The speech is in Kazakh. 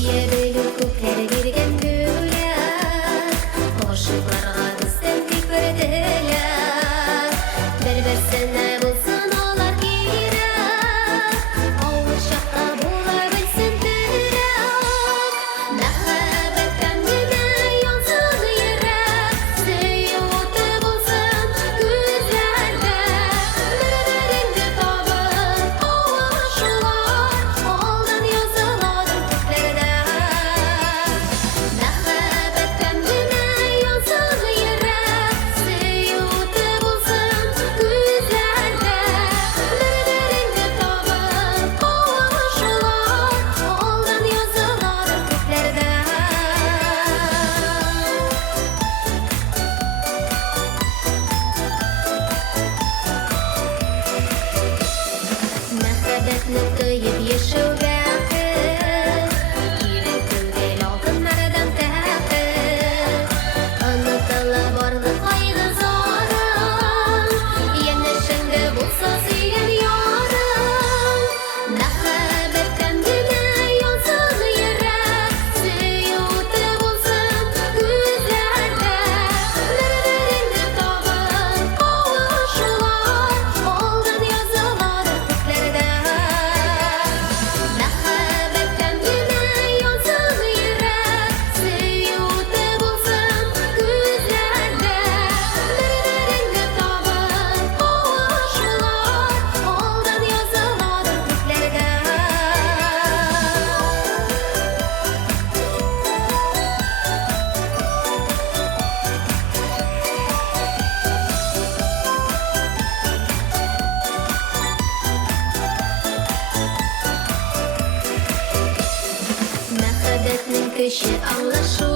Сөйебелі көклері берген гүлі, ғашықтарға бізден тек бір тілек. Бір-бірсіне болсын олар керек, ауыр шақта бола білсін тірек. Махаббаттан мені янсын ерек, сүйі оты болсын көздерде. Бір-біріңді табып қауышулар, алдан yazıladır көклерде. Махаббаттан мені янсын ерек, сүйі оты болсын көздерде. Бір-біріңді табып қауышулар, алдан yazıladır көклерде. Махаббатны тыйып яшәү бәхет, кирәк түгел алтыннардан тәхет. Онытыла барлык кайгы-зарың, янәшәңдә булса сөйгән ярың. Махаббаттан генә янсын йөрәк, сөю уты булсын күзләрдә. Бер-береңне табып кавышулар, алдан языладыр күкләрдә. Махаббаттан генә янсын йөрәк, сөю уты булсын күзләрдә. Бер-береңне табып кавышулар, алдан языладыр күкләрдә. Махаббатның көче аңлашу